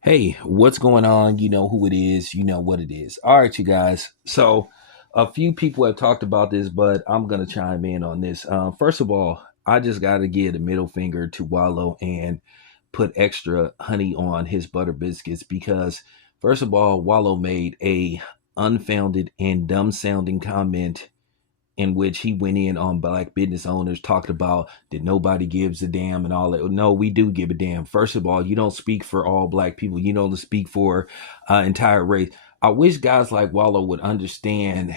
Hey, what's going on? You know who it is. You know what it is. All right, you guys. So, a few people have talked about this, but I'm going to chime in on this. First of all, I just got to give the middle finger to Wallo and put extra honey on his butter biscuits because, first of all, Wallo made a unfounded and dumb sounding comment in which he went in on black business owners, talked about that nobody gives a damn and all that. No, we do give a damn. First of all, you don't speak for all black people. You don't speak for entire race. I wish guys like Wallow would understand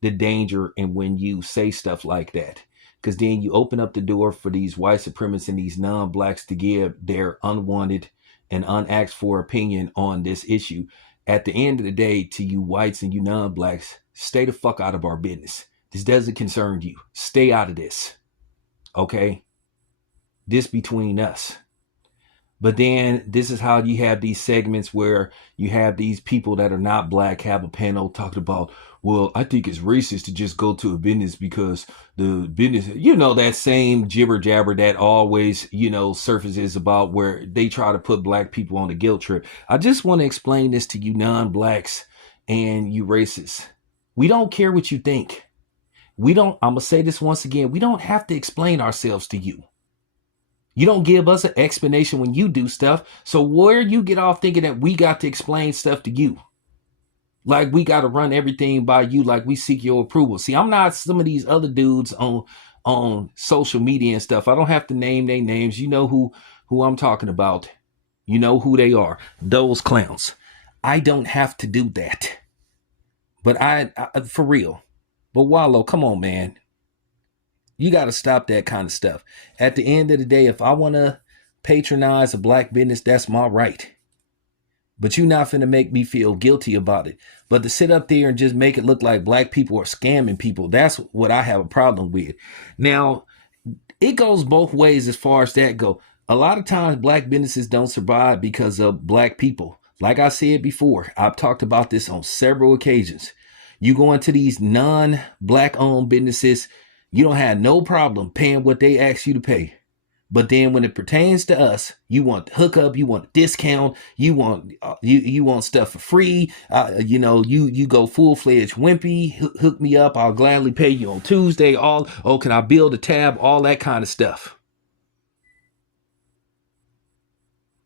the danger in when you say stuff like that. Because then you open up the door for these white supremacists and these non-blacks to give their unwanted and unasked for opinion on this issue. At the end of the day, to you whites and you non-blacks, stay the fuck out of our business. This doesn't concern you. Stay out of this. Okay? This between us. But then this is how you have these segments where you have these people that are not black have a panel talking about, well, I think it's racist to just go to a business because the business, that same jibber jabber that always, surfaces about where they try to put black people on a guilt trip. I just want to explain this to you non-blacks and you racists. We don't care what you think. I'm going to say this once again. We don't have to explain ourselves to you. You don't give us an explanation when you do stuff. So where you get off thinking that we got to explain stuff to you? Like we got to run everything by you, like we seek your approval. See, I'm not some of these other dudes on social media and stuff. I don't have to name their names. You know who I'm talking about. You know who they are. Those clowns. I don't have to do that. But I for real. But Wallo, come on, man. You got to stop that kind of stuff. At the end of the day, if I want to patronize a black business, that's my right. But you're not finna make me feel guilty about it. But to sit up there and just make it look like black people are scamming people, that's what I have a problem with. Now, it goes both ways as far as that go. A lot of times black businesses don't survive because of black people. Like I said before, I've talked about this on several occasions. You go into these non-black owned businesses, you don't have no problem paying what they ask you to pay. But then when it pertains to us, you want hookup, you want discount, you want you want stuff for free. You go full-fledged wimpy, hook me up, I'll gladly pay you on Tuesday. Can I build a tab? All that kind of stuff.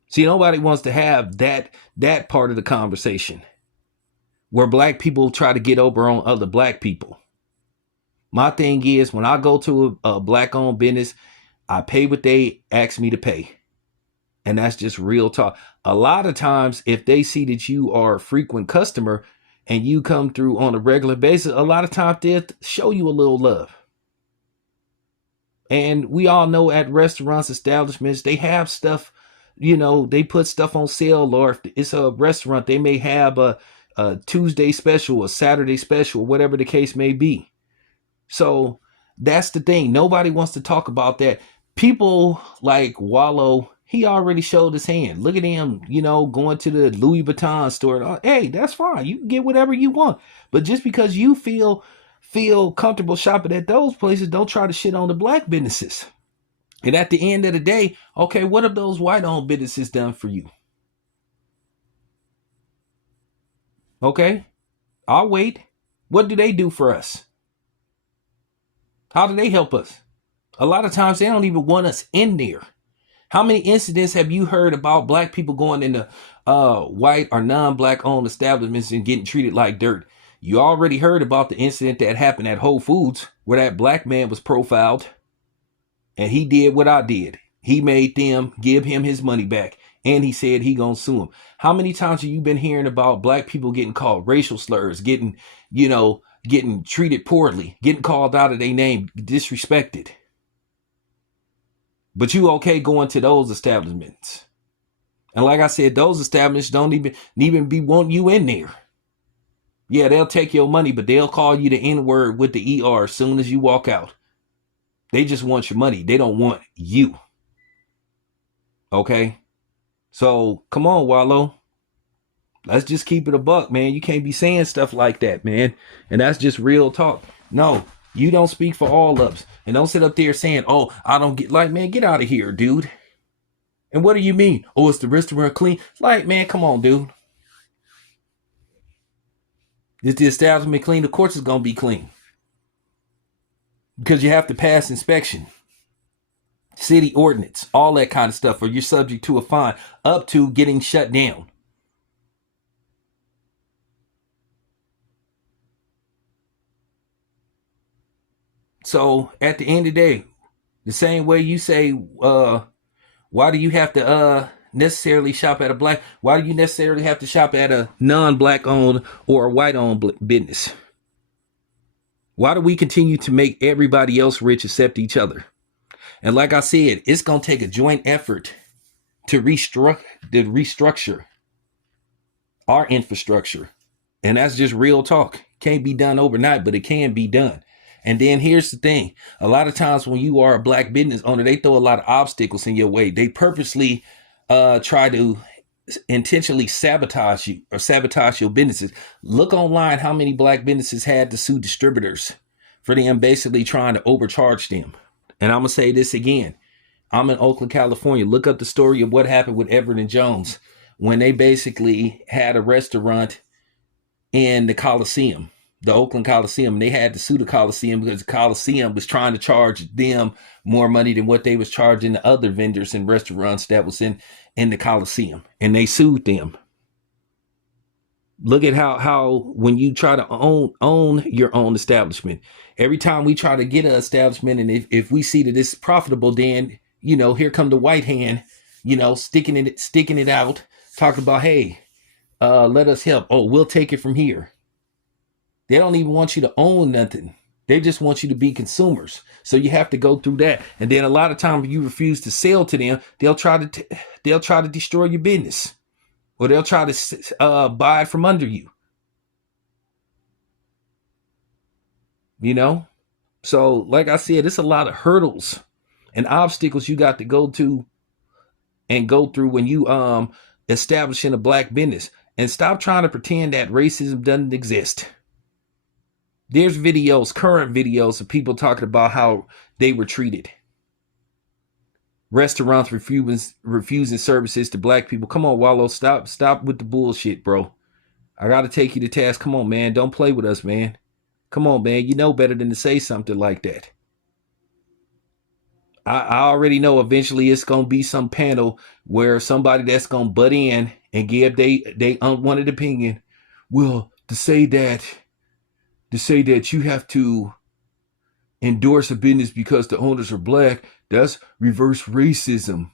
See, nobody wants to have that part of the conversation where black people try to get over on other black people. My thing is, when I go to a black-owned business, I pay what they ask me to pay. And that's just real talk. A lot of times, if they see that you are a frequent customer and you come through on a regular basis, a lot of times they'll show you a little love. And we all know at restaurants, establishments, they have stuff, they put stuff on sale, or if it's a restaurant, they may have a Tuesday special, a Saturday special, whatever the case may be. So that's the thing. Nobody wants to talk about that. People like Wallo, he already showed his hand. Look at him, going to the Louis Vuitton store. Hey, that's fine. You can get whatever you want. But just because you feel comfortable shopping at those places, don't try to shit on the black businesses. And at the end of the day, okay, what have those white-owned businesses done for you? Okay, I'll wait. What do they do for us? How do they help us? A lot of times they don't even want us in there. How many incidents have you heard about black people going into white or non-black owned establishments and getting treated like dirt? You already heard about the incident that happened at Whole Foods where that black man was profiled and he did what I did. He made them give him his money back and he said he gonna sue him. How many times have you been hearing about black people getting called racial slurs, getting treated poorly, getting called out of their name, disrespected? But you okay going to those establishments. And like I said, those establishments don't even be wanting you in there. Yeah, they'll take your money, but they'll call you the N-word with the ER as soon as you walk out. They just want your money. They don't want you. Okay? So, come on, Wallo. Let's just keep it a buck, man. You can't be saying stuff like that, man. And that's just real talk. No, you don't speak for all of us. And don't sit up there saying, oh, I don't get, like, man, get out of here, dude. And what do you mean? Oh, it's the restaurant clean? Like, man, come on, dude. Is the establishment clean? Of course it's gonna be clean. Because you have to pass inspection, city ordinance, all that kind of stuff, or you're subject to a fine up to getting shut down. So at the end of the day, the same way you say, why do you have to necessarily shop at a black? Why do you necessarily have to shop at a non-black owned or a white owned business? Why do we continue to make everybody else rich except each other? And like I said, it's gonna take a joint effort to restructure our infrastructure, and that's just real talk. Can't be done overnight, but it can be done. And then here's the thing. A lot of times when you are a black business owner, they throw a lot of obstacles in your way. They purposely try to intentionally sabotage you or sabotage your businesses. Look online how many black businesses had to sue distributors for them basically trying to overcharge them. And I'm going to say this again. I'm in Oakland, California. Look up the story of what happened with Everett and Jones when they basically had a restaurant in the Coliseum, the Oakland Coliseum. They had to sue the Coliseum because the Coliseum was trying to charge them more money than what they was charging the other vendors and restaurants that was in the Coliseum. And they sued them. Look at how when you try to own your own establishment, every time we try to get an establishment, and if we see that it's profitable, then, you know, here come the white hand, you know, sticking it out, talking about, hey, let us help. Oh, we'll take it from here. They don't even want you to own nothing. They just want you to be consumers. So you have to go through that. And then a lot of times you refuse to sell to them, they'll try to destroy your business, or they'll try to buy it from under you. You know? So like I said, it's a lot of hurdles and obstacles you got to go through when you establishing a black business. And stop trying to pretend that racism doesn't exist. There's current videos of people talking about how they were treated. Restaurants refusing services to black people. Come on, Wallo, stop with the bullshit, bro. I gotta take you to task. Come on, man. Don't play with us, man. Come on, man. You know better than to say something like that. I already know eventually it's gonna be some panel where somebody that's gonna butt in and give they unwanted opinion. Well, to say that you have to endorse a business because the owners are black, that's reverse racism.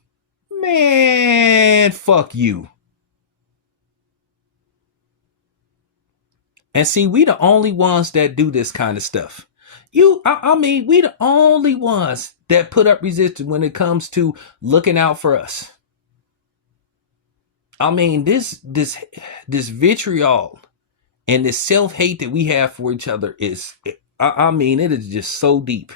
Man, fuck you. And see, we the only ones that do this kind of stuff. I mean, we the only ones that put up resistance when it comes to looking out for us. I mean, this vitriol and this self-hate that we have for each other is, I mean, it is just so deep.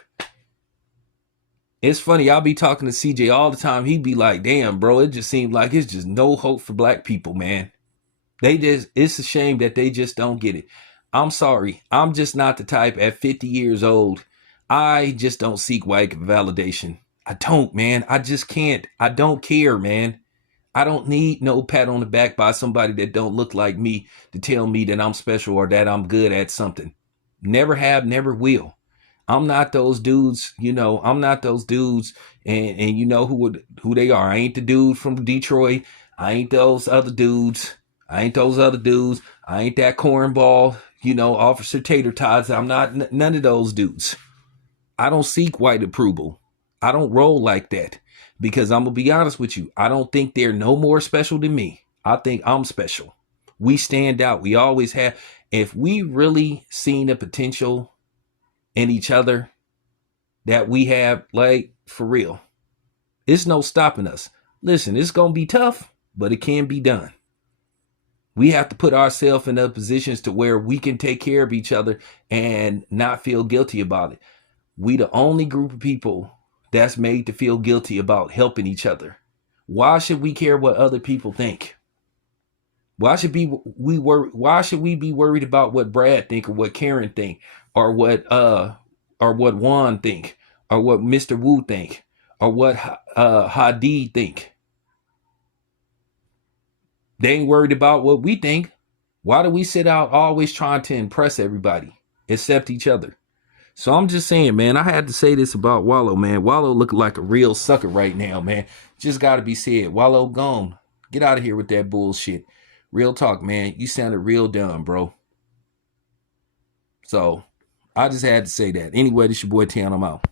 It's funny, I'll be talking to CJ all the time. He'd be like, damn, bro, it just seems like it's just no hope for black people, man. It's a shame that they just don't get it. I'm sorry. I'm just not the type at 50 years old. I just don't seek white validation. I don't, man. I just can't. I don't care, man. I don't need no pat on the back by somebody that don't look like me to tell me that I'm special or that I'm good at something. Never have, never will. I'm not those dudes, you know, I'm not those dudes, and you know who they are. I ain't the dude from Detroit. I ain't those other dudes. I ain't that cornball, you know, Officer Tater Tots. I'm not none of those dudes. I don't seek white approval. I don't roll like that because I'm going to be honest with you. I don't think they're no more special than me. I think I'm special. We stand out. We always have. If we really seen the potential in each other that we have, like, for real, it's no stopping us. Listen, it's going to be tough, but it can be done. We have to put ourselves in the positions to where we can take care of each other and not feel guilty about it. We the only group of people that's made to feel guilty about helping each other. Why should we care what other people think? Why should we be worried about what Brad think or what Karen think or what Juan think or what Mr. Wu think or what Hadid think? They ain't worried about what we think. Why do we sit out always trying to impress everybody except each other? So I'm just saying, man, I had to say this about Wallo, man. Wallo looking like a real sucker right now, man. Just got to be said. Wallo, gone. Get out of here with that bullshit. Real talk, man. You sounded real dumb, bro. So I just had to say that. Anyway, this your boy Tan. I'm out.